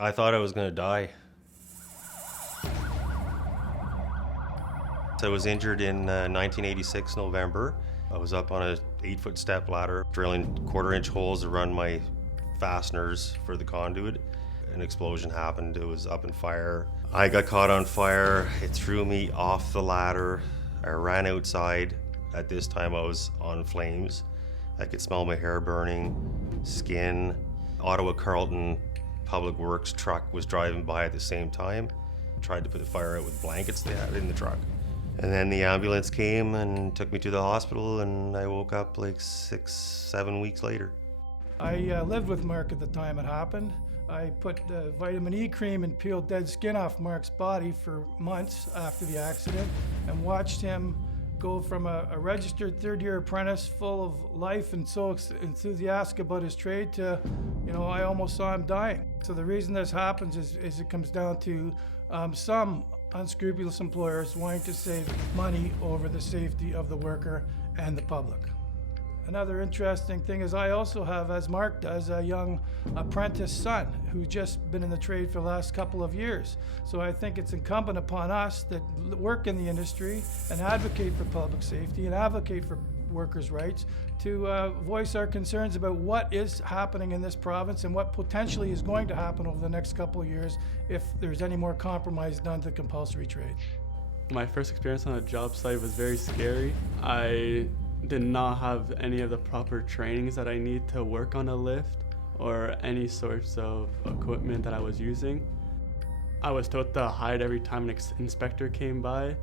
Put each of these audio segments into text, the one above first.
I thought I was going to die. I was injured in 1986 November. I was up on a 8-foot step ladder, drilling 1/4-inch holes to run my fasteners for the conduit. An explosion happened. It was up in fire. I got caught on fire. It threw me off the ladder. I ran outside. At this time I was on flames. I could smell my hair burning, skin. Ottawa Carleton Public Works truck was driving by at the same time. Tried to put the fire out with blankets they had in the truck. And then the ambulance came and took me to the hospital, and I woke up like 6-7 weeks later. I lived with Mark at the time it happened. I put vitamin E cream and peeled dead skin off Mark's body for months after the accident and watched him go from a registered third-year apprentice full of life and so enthusiastic about his trade to, I almost saw him dying. So the reason this happens is it comes down to some unscrupulous employers wanting to save money over the safety of the worker and the public. Another interesting thing is I also have, as Mark does, a young apprentice son who's just been in the trade for the last couple of years. So I think it's incumbent upon us that work in the industry and advocate for public safety and advocate for workers' rights to voice our concerns about what is happening in this province and what potentially is going to happen over the next couple of years if there's any more compromise done to compulsory trade. My first experience on a job site was very scary. I did not have any of the proper trainings that I need to work on a lift or any sorts of equipment that I was using. I was told to hide every time an inspector came by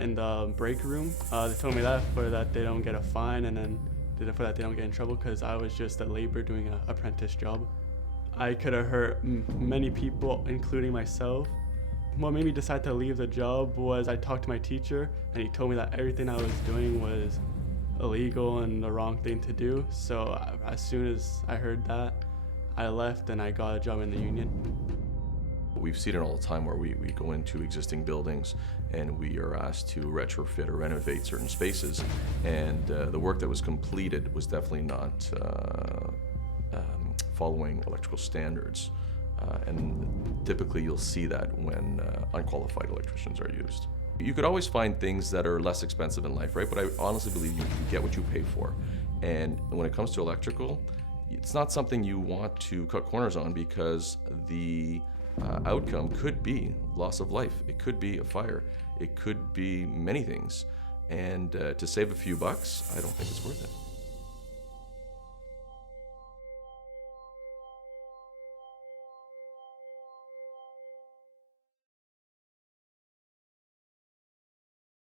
in the break room. They told me that for that they don't get a fine, and then for that they don't get in trouble because I was just a laborer doing an apprentice job. I could have hurt many people, including myself. What made me decide to leave the job was I talked to my teacher, and he told me that everything I was doing was illegal and the wrong thing to do. So as soon as I heard that, I left and I got a job in the union. We've seen it all the time where we go into existing buildings and we are asked to retrofit or renovate certain spaces, and the work that was completed was definitely not following electrical standards. And typically you'll see that when unqualified electricians are used. You could always find things that are less expensive in life, right? But I honestly believe you get what you pay for. And when it comes to electrical, it's not something you want to cut corners on, because the outcome could be loss of life. It could be a fire. It could be many things. And to save a few bucks, I don't think it's worth it.